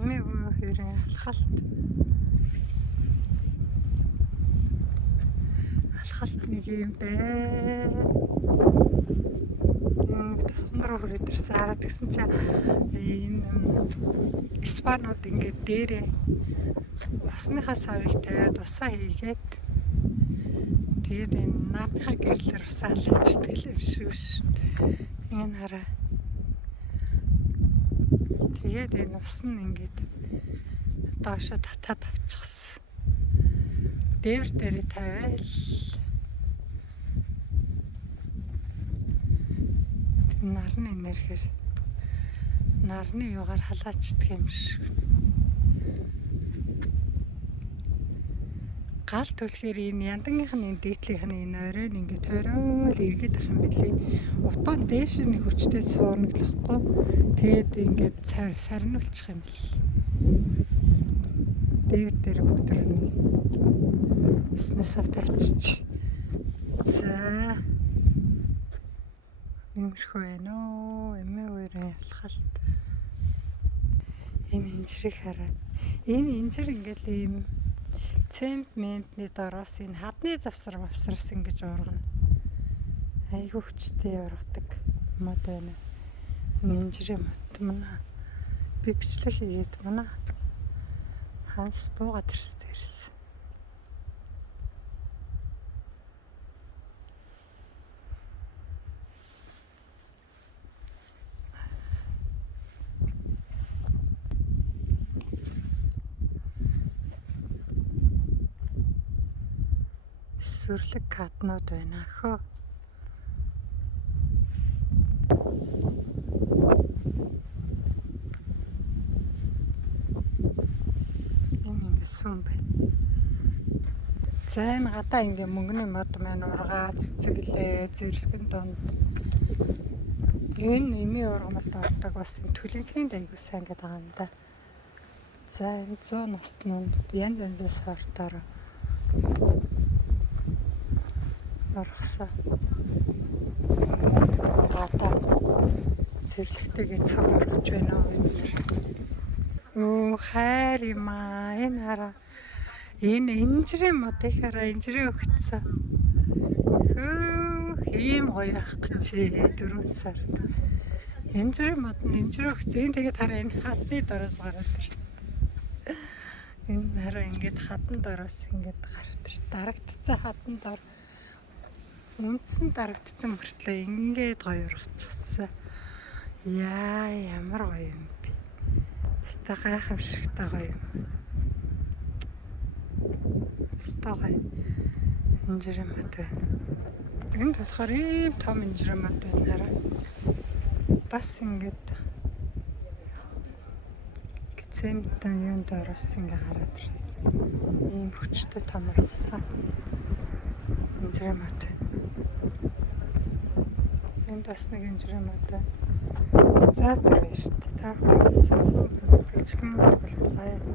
Эмээ өвөө хоёрын алхалт нэг юм байна. Тасман руу хүрээдэрсэн хараад гисэн чи энэ Испаниуд ингээд дээрээ усныхаа савыг тавиад усаа хийгээд тэгээд энэ наадынхаа гэрлэр усаа алчдаг л юм шүү. Энэ хараа. Тэгээд энэ ус нь ингээд доошо татаад авчихсан. Дээвэр дээрээ тавиал нарны энергиэр нарны югаар халаачдаг юм шиг. Гал түлхээр энэ яндангийнх нь энэ дээдлийнх нь энэ оройн ингээд тойрол эргээд ах юм билий. Утаан дээш нэг хүчтэй суурнаглахгүй. Тэгээд ингээд сарниулчих юм бил. Дээвэр дээр бүгдэрний уснаас тавьчих. За юмшгүй байна оо. Эмээ хоёрын алхалт. Энэ инжирийг хараа. Энэ инжир ингээл ийм цементний дороос энэ хадны завсраас ингэж уургана. Айгуу хүчтэй ургадаг мод байна. Энэ инжирийн мод манай би бичлэг хийгээд манай ханс буугаад ирсэн. Сүрлэг катнууд байна хөө. Энэ ингэ сүм байна. За энэ гадаа ингэ мөнгөний мод маань ургаа цэцэглээ зэрлэгэн донд. Энэ эмээ ургамалд ордог бас энэ төлөнхийн айгуу сайн гэдэг байгаа юм да. За энэ 100 насны янз янзын сортоор орхсон. Гадаа зэрлэгтэйгээ цог оргож байна уу. Хайр юм аа. Энэ хараа. Энэ инжирийн мод их хараа. Инжирийн өгцсөн. Ийм гоё ах гэж 4 сард. Инжирийн мод нь инжирийн өгцсөн. Энэ тэгээд хараа энэ хадны дороос гараад ирсэн. Энэ хараа ингээд хадны дороос ингээд гараад ирсэн. Дарагдцсан хадны дор. Үндсэн дарагдсан мөртлөө ингээд гоё ургачихсан. Яа ямар гоё юм бэ. Өстой гайхамшигтай гоё юм. Өстой гоё. Инжирийн мод байна. Энд болохоор ийм том инжирийн мод байна хараа. Бас ингээд цементэн юунд ороос ингээд хараад ирсэн. Ийм хүчтэй том ургасан. Инжирийн мод. Энд бас нэг инжирийн мод байна. За тэр байна шүү дээ. Та бүхэн сонссон сэтгэлжлэн болтугай.